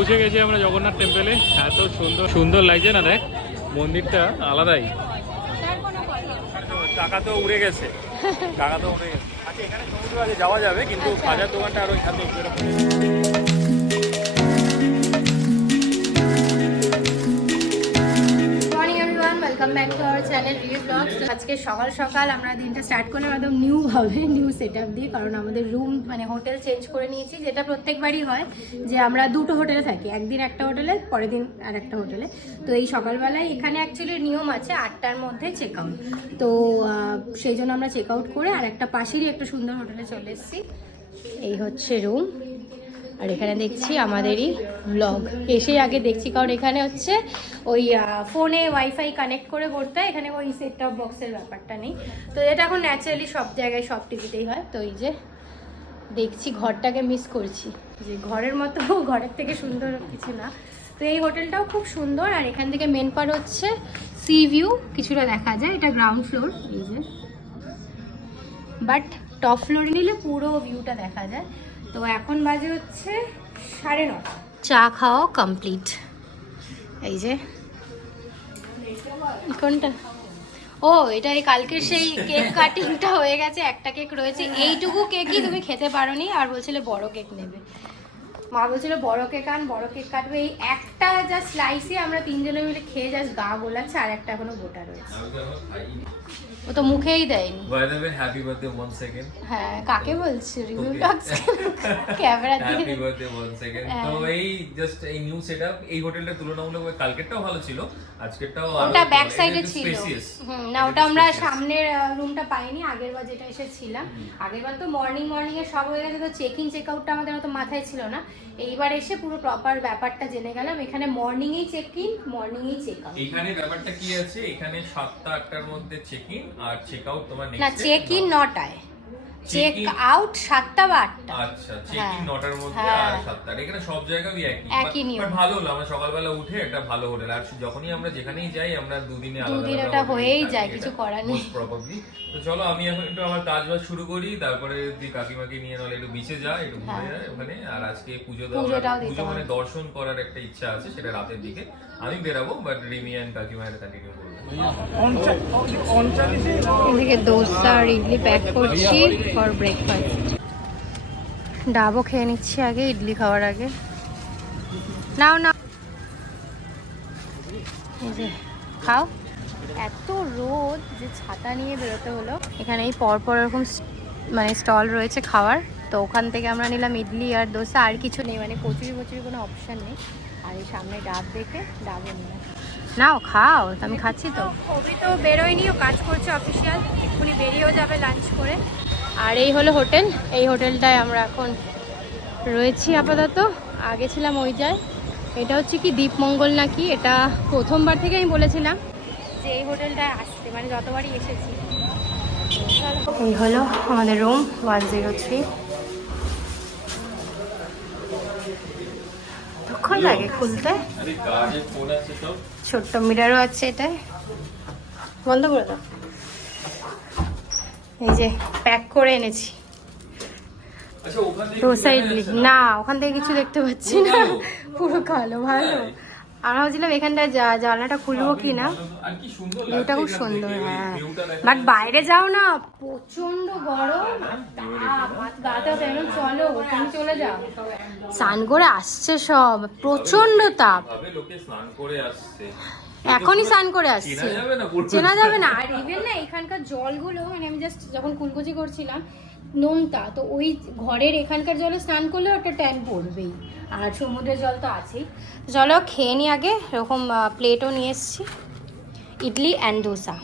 পৌঁছে গেছি আমরা জগন্নাথ টেম্পলে। এত সুন্দর সুন্দর লাগছে না, দেখ মন্দিরটা আলাদাই। টাকা তো উড়ে গেছে, টাকা তো উড়ে গেছে। আচ্ছা এখানে সমুদ্র আছে, যাওয়া যাবে, কিন্তু বাজার দোকানটা আরো এখানে welcome back to our channel review blogs. আজকে সকাল সকাল আমরা দিনটা স্টার্ট করলাম একদম নিউ ভাবে, নিউ সেটআপ দিয়ে। কারণ আমাদের রুম মানে হোটেল চেঞ্জ করে নিয়েছি, যেটা প্রত্যেকবারই হয় যে আমরা দুটো হোটেলে থাকি, একদিন একটা হোটেলে, পরের দিন আর একটা হোটেলে। তো এই সকালবেলায় এখানে অ্যাকচুয়ালি নিয়ম আছে 8টার মধ্যে চেক আউট, তো সেই জন্য আমরা চেক আউট করে আর একটা পাশেরই একটা সুন্দর হোটেলে চলে এসেছি। এই হচ্ছে রুম, আর এখানে দেখছি আমাদেরই ব্লগ। এসেই আগে দেখছি, কারণ এখানে হচ্ছে ওই ফোনে ওয়াইফাই কানেক্ট করে করতে হয়, এখানে ওই সেট টপ বক্সের ব্যাপারটা নেই। তো এটা এখন ন্যাচারালি সব জায়গায় সব টিভিতেই হয়। তো এই যে দেখছি, ঘরটাকে মিস করছি, যে ঘরের মতো ঘরের থেকে সুন্দর কিছু না। তো এই হোটেলটাও খুব সুন্দর, আর এখান থেকে মেন পার্ট হচ্ছে সি ভিউ কিছুটা দেখা যায়। এটা গ্রাউন্ড ফ্লোর, এই যে, বাট টপ ফ্লোরে নিলে পুরো ভিউটা দেখা যায়। তো এখন বাজে হচ্ছে 9:30, চা খাওয়া কমপ্লিট। এই যে কোনটা, ও এটা এই কালকের সেই কেক কাটিংটা হয়ে গেছে, একটা কেক রয়েছে। এইটুকু কেকই তুমি খেতে পারোনি, আর বলছিলে বড় কেক নেবে। মা বলছিল বড় কেক আন, বড় কেক কাটবে। এই একটা যা স্লাইসে আমরা তিনজনে মিলে খেয়ে জাস্ট গা গোলাচ্ছে, আর একটা এখনো গোটা রয়েছে। ও তো মুখেই দেয়নি। By the way happy birthday one second. হ্যাঁ, কাকে বলছিস? রিভিউ ব্লগস ক্যামেরা দিয়ে হ্যাপি বার্থডে ওয়ান সেকেন্ড। তো এই জাস্ট এই নিউ সেটআপ, এই হোটেলটা তুলনামূলকভাবে কালকেরটাও ভালো ছিল, আজকেরটাও ওটা ব্যাক সাইডে ছিল। না, ওটা আমরা সামনের রুমটা পাইনি আগেরবার যেটা এসেছিলাম। আগেরবার তো মর্নিং এ সব হয়ে গেছে, তো চেক ইন চেক আউটটা আমাদের অত মাথায় ছিল না। এইবার এসে পুরো প্রপার ব্যাপারটা জেনে গেলাম। এখানে মর্নিং এই চেক ইন, মর্নিং এই চেক আউট। এখানে ব্যাপারটা কি আছে, এখানে 7টা 8টার মধ্যে চেক ইন আর চেক আউট তোমার নেক্সট না, চেক ইন 9টায়, চেক আউট 7টা বা 8টা। আচ্ছা, চেক ইন 9টার মধ্যে আর 7টা। এখানে সব জায়গায় একই নিয়ম। বাট ভালো হলো, আমরা সকালবেলা উঠে একটা ভালো হোটেল। আর যখনই আমরা যেখানেই যাই আমরা দুদিনে আলাদা দুদিন ওটা হয়েই যায়, কিছু করার নেই প্রবাবলি। তো চলো আমি এখন একটু আমার কাজবাজ শুরু করি, তারপরে যদি কাকিমাকে নিয়ে নাহলে একটু বিচে যাই, একটু ঘুরে যাই ওখানে। আর আজকে পুজো মানে দর্শন করার একটা ইচ্ছা আছে, সেটা রাতের দিকে আমি বেরাবো, বাট রিমি এন্ড কাকিমা এটা কন্টিনিউ করবে। এদিকে দোসা আর ইডলি প্যাক করছি ফর ব্রেকফাস্ট। ডাবও খেয়ে নিচ্ছি আগে, ইডলি খাওয়ার আগে। নাও নাও, এই যে খাও। এত রোদ যে ছাতা নিয়ে বেরোতে হলো। এখানে এই পরপর এরকম মানে স্টল রয়েছে খাওয়ার, তো ওখান থেকে আমরা নিলাম ইডলি আর দোসা, আর কিছু নেই, মানে কচুরি কোনো অপশান নেই। আর এই সামনে ডাব দেখে ডাবও নিলাম। নাও খাও, আমি খাচ্ছি তো। কবি তো বেরোয়নি, ও কাজ করছে অফিসিয়াল, এক্ষুনি বেরিয়েও যাবে লাঞ্চ করে। আর এই হলো হোটেল, এই হোটেলটায় আমরা এখন রয়েছি আপাতত। আগে ছিলাম ওই যায়, এটা হচ্ছে কি দীপমঙ্গল নাকি। এটা প্রথমবার থেকে আমি বলেছিলাম যে এই হোটেলটায় আসতে, মানে যতবারই এসেছি। এই হলো আমাদের রুম 103। কতক্ষণ লাগে খুলতে? ছোট্ট মিরারও আছে এটায়, বন্ধ করে দাও। এই যে প্যাক করে এনেছি দোসা ইডলি। না, ওখান থেকে কিছু দেখতে পাচ্ছি না, পুরো কালো। ভালো, আমরা ভাবছিলাম এখানটায় জানলাটা খুলবো কি না। ভিউটা খুব সুন্দর, হ্যাঁ, বাট বাইরে যাও না, প্রচন্ড গরম। চলো তুমি চলে যাও, স্নান করে আসছে সব, প্রচন্ড তাপ। এখনই স্নান করে আসছে, চেনা যাবে না। আর ইভেন না এখানকার জলগুলো, মানে আমি জাস্ট যখন কুলকুচি করছিলাম নোনতা, তো ওই ঘরের এখানকার জলে স্নান করলে ওটা ট্যান পড়বেই, আর সমুদ্রের জল তো আছেই। চলো খেয়ে নি আগে, এরকম প্লেটও নিয়ে এসেছি, idli and dosa.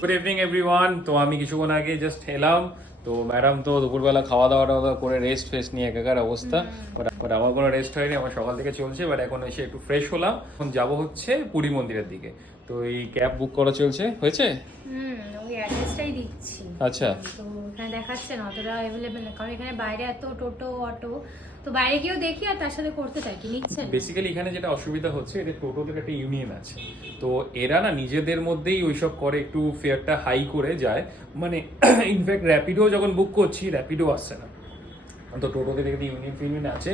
Good evening everyone. তো আমি কিছুক্ষণ আগে জাস্ট এলাম, তো ম্যাডাম তো দুপুরবেলা খাওয়া দাওয়া করে রেস্ট ফেস্ট নিয়ে একাকার অবস্থা। বাট আমার কোনো রেস্ট হয়নি, আমার সকাল থেকে চলছে। বাট এখন এসে একটু ফ্রেশ হলাম, এখন যাবো হচ্ছে পুরী মন্দিরের দিকে। তো এই ক্যাব বুক করা চলছে, হয়েছে? ওই অ্যাড্রেসটাই দিচ্ছি। আচ্ছা, তো এখানে দেখাচ্ছে না অতটা অ্যাভেলেবেল না, কারণ এখানে বাইরে এত টোটো অটো, তো বাইরে গিয়েও দেখি আর তার সাথে করতে চাই কি নিচ্ছে। বেসিক্যালি এখানে যেটা অসুবিধা হচ্ছে, এদের টোটোদের একটা ইউনিয়ন আছে, তো এরা না নিজেদের মধ্যেই ওইসব করে, একটু ফেয়ারটা হাই করে যায়। মানে ইনফ্যাক্ট র্যাপিডো যখন বুক করছি, র্যাপিডো আসছে না। তো টোটোতে দেখে ইউনিয়ন আছে,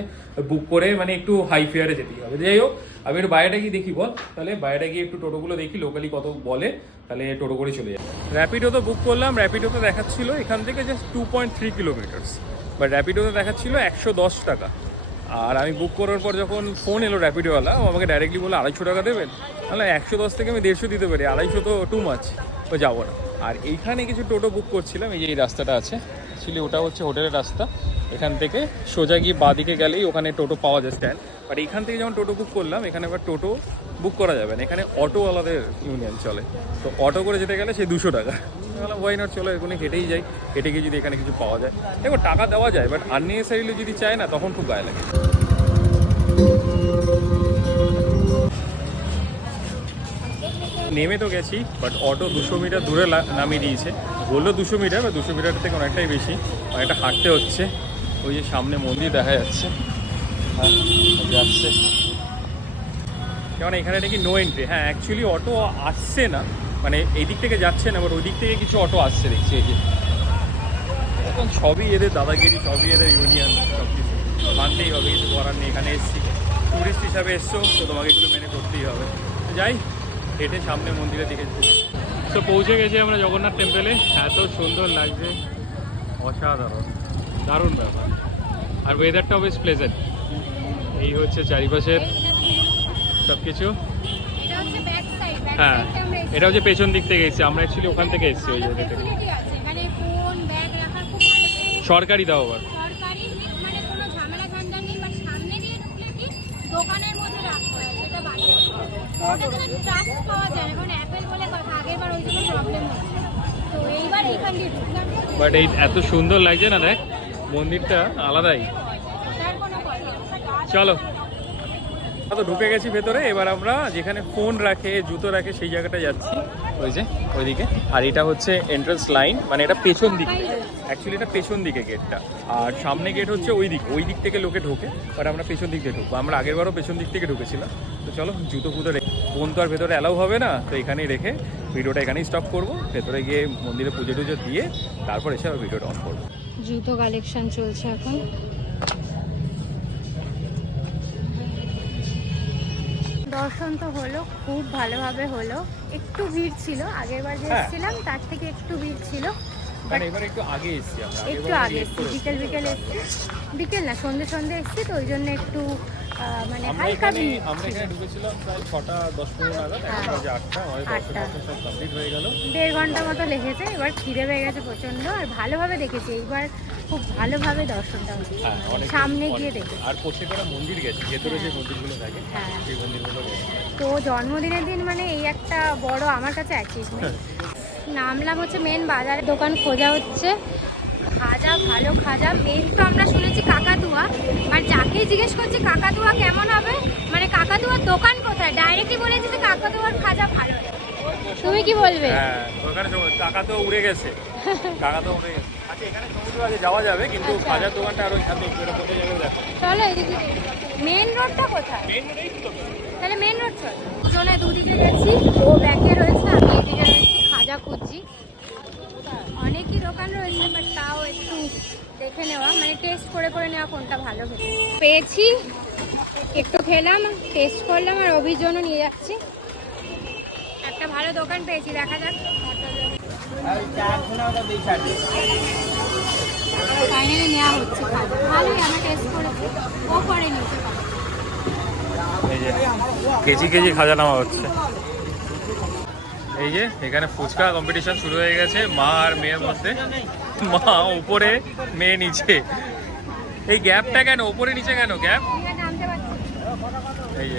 বুক করে মানে একটু হাই ফেয়ারে যেতেই হবে। যাই হোক, আমি একটু বাইরেটা গিয়ে দেখি, বল তাহলে বাইরেটা গিয়ে একটু টোটোগুলো দেখি লোকালি কত বলে, তাহলে টোটো করে চলে যাই। র্যাপিডো তো বুক করলাম, র্যাপিডোতে দেখাচ্ছিল এখান থেকে জাস্ট 2.3 কিলোমিটার্স, বাট র্যাপিডোতে দেখাচ্ছিল 110 টাকা। আর আমি বুক করার পর যখন ফোন এলো র্যাপিডোওয়ালা, ও আমাকে ডাইরেক্টলি বলে 250 টাকা দেবেন। তাহলে 110 থেকে আমি 150 দিতে পারি, 250 তো টু মাচ, তো যাবো না। আর এইখানে কিছু টোটো বুক করছিলাম, এই যে এই রাস্তাটা আছে, অ্যাকচুয়ালি ওটা হচ্ছে হোটেলের রাস্তা। এখান থেকে সোজা গিয়ে বাঁদিকে গেলেই ওখানে টোটো পাওয়া যায় স্ট্যান্ড। বাট এখান থেকে যখন টোটো বুক করলাম, এখানে আবার টোটো বুক করা যাবে না, এখানে অটোওয়ালাদের ইউনিয়ন চলে। তো অটো করে যেতে গেলে সেই 200 টাকা। বললাম ওয়াই নট, চলো এখানে হেঁটেই যাই, হেঁটে গিয়ে যদি এখানে কিছু পাওয়া যায়। দেখো টাকা দেওয়া যায়, বাট আননেসেসারিলি যদি চায় না, তখন খুব গায়ে লাগে। নেমে তো গেছি, বাট অটো 200 মিটার দূরে নামিয়ে দিয়েছে। বললো 200 মিটার, বা 200 মিটার থেকে অনেকটাই বেশি, অনেকটা হাঁটতে হচ্ছে। ওই যে সামনে মন্দির দেখা যাচ্ছে, যাচ্ছে, কেমন এখানে নাকি নো এন্ট্রি। হ্যাঁ, অ্যাকচুয়ালি অটো আসছে না, মানে এই দিক থেকে যাচ্ছে না, বাট ওই দিক থেকে কিছু অটো আসছে দেখছি। এই যে এখন সবই এদের দাদাগিরি, সবই এদের ইউনিয়ন, সব কিছু মানতেই হবে, কিছু করার নেই। এখানে এসছি, টুরিস্ট হিসাবে এসছো, তো তোমাকে এগুলো মেনে করতেই হবে। যাই হেঁটে সামনে মন্দিরের দিকে। তো পৌঁছে গেছি আমরা জগন্নাথ টেম্পলে। এত সুন্দর লাগছে, অসাধারণ, দারুণ ব্যাপার। আর ওয়েদারটাও বেশ প্লেজেন্ট। এই হচ্ছে চারিপাশের সব কিছু। হ্যাঁ, এটা হচ্ছে পেছন দিক থেকে এসেছি আমরা, অ্যাকচুয়ালি ওখান থেকে এসেছি। ওই জায়গা থেকে সরকারি দাও আবার, দোকানের মধ্যে রাখতে হয়, সেটা বাকি ওটাতে না ট্রাস্ট পাওয়া যায় না, কারণ অ্যাপেল বলে কথা, আগেরবার ওই জন্য প্রবলেম হচ্ছে। তো এইবার এইখান দিয়ে ঢুকলাম, বাট এই এত সুন্দর লাগছে না, দেখ মন্দিরটা আলাদাই। তার কোনো কথা। চলো, তো ঢুকে গেছি ভেতরে। এবার আমরা যেখানে ফোন রাখে, জুতো রাখে, সেই জায়গাটা যাচ্ছি, ওই যে ওইদিকে। আর এটা হচ্ছে এন্ট্রান্স লাইন, মানে এটা পেছন দিকে, অ্যাকচুয়ালি এটা পেছন দিকে গেটটা। আর সামনে গেট হচ্ছে ওই দিক থেকে লোকে ঢোকে, বাট আমরা পেছন দিক থেকে ঢুকবো। আমরা আগেরবারও পেছন দিক থেকে ঢুকেছিলাম। তো চলো, জুতো ফুতো রেখে, ফোন তো আর ভেতরে অ্যালাউ হবে না, তো এখানেই রেখে ভিডিওটা এখানেই স্টপ করবো। ভেতরে গিয়ে মন্দিরে পুজো টুজো দিয়ে তারপর এসে আবার ভিডিওটা অন করবো। জুতো কালেকশন চলছে এখন। দর্শন তো হলো, খুব ভালোভাবে হলো। একটু ভিড় ছিল, আগেরবার যে এসেছিলাম তার থেকে একটু ভিড় ছিল। মানে এবার একটু আগে এসেছি আমরা, একটু আগে এসেছি, বিকেল এসেছি, বিকেল না সন্ধ্যে এসেছি, তো ওই জন্য একটু মানে হালকা ভিড়। আমরা এখানে ঢুকেছিলাম প্রায় 6টা 10-15 নাগাদ, এখন বাজে 8টা, আমাদের দর্শন সব কমপ্লিট হয়ে গেল। 1.5 ঘন্টা মতো লেগেছে। এবার খিদে পেয়ে গেছে প্রচন্ড, আর ভালোভাবে দেখেছি এইবার, খুব ভালোভাবে দর্শনটা হচ্ছে, সামনে গিয়ে দেখে। আর প্রত্যেকটা মন্দির গেছে, ভেতরে যে মন্দিরগুলো থাকে সেই মন্দিরগুলো গেছে। তো জন্মদিনের দিন মানে এই একটা বড় আমার কাছে অ্যাচিভমেন্ট। নামলাম হচ্ছে মেন বাজারে, দোকান খোঁজা হচ্ছে। খাজা, ভালো খাজা। মেন তো আমরা শুনেছি কাকাতুয়া, আর যাকেই জিজ্ঞেস করছি কাকাতুয়া কেমন হবে, মানে কাকাতুয়ার দোকান কোথায়, ডাইরেক্টলি বলেছি যে কাকাতুয়ার খাজা ভালো। তুমি কি বলবে? হ্যাঁ, ওখানে কাকাতুয়া উড়ে গেছে, কাকাতুয়া উড়ে গেছে। আচ্ছা, এখানে সমুদ্র আছে, যাওয়া যাবে, কিন্তু খাজার দোকানটা আরো এখানে এটা কোথায় যাবে দেখো। চলো এদিকে। মেন রোডটা কোথায়? মেন রোডেই তো। তাহলে মেন রোড চল। দুজনে দুদিকে গেছি, ও ব্যাকে রয়েছে, আমি এদিকে রয়েছি, খাজা খুঁজছি। অনেকই দোকান রয়েছে, বাট তাও একটু দেখে নেওয়া, মানে টেস্ট করে নেওয়া কোনটা ভালো খেতে। পেয়েছি, একটু খেলাম, টেস্ট করলাম, আর অভির জন্য নিয়ে যাচ্ছি। একটা ভালো দোকান পেয়েছি, দেখা যাক। ফাইনালি নেওয়া হচ্ছে খাজা, ভালোই, আমরা টেস্ট করেছি, ও করে নিতে পারে। এই যে কেজি কেজি খাজা নেওয়া হচ্ছে। এই যে এখানে ফুচকা কম্পিটিশন শুরু হয়ে গেছে মা আর মেয়ের মধ্যে। মা উপরে, মেয়ে নিচে। এই গ্যাপটা কেন, উপরে নিচে কেন গ্যাপ? এই যে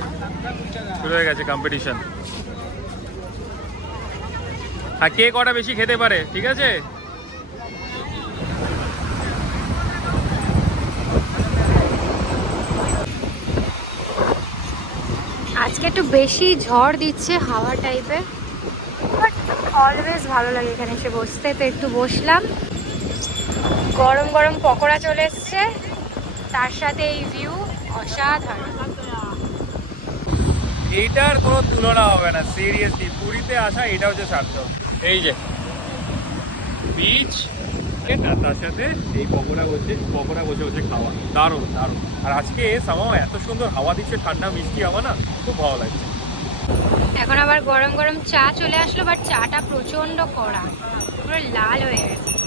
শুরু হয়ে গেছে কম্পিটিশন। আর কে কটা বেশি খেতে পারে, ঠিক আছে? আজকে একটু বেশি ঝড় দিচ্ছে, হাওয়া টাইপের, বাট অলওয়েজ ভালো লাগে এখানে এসে বসতে। তো একটু বসলাম, গরম গরম পকোড়া চলে এসছে, তার সাথে এই ভিউ অসাধারণ। এইটার কোনো তুলনা হবে না, সিরিয়াসলি পুরীতে আসা এটা হচ্ছে সার্থক। এই যে বিচ, আর তার সাথে এই পকোড়া বসে বসে খাওয়া দারুণ দারুণ। আর আজকে সামাও এত সুন্দর হাওয়া দিচ্ছে, ঠান্ডা মিষ্টি হাওয়া না, খুব ভালো লাগছে। এখন আবার গরম গরম চা চলে আসলো, বাট চাটা প্রচন্ড কড়া, পুরো লাল হয়ে গেছে।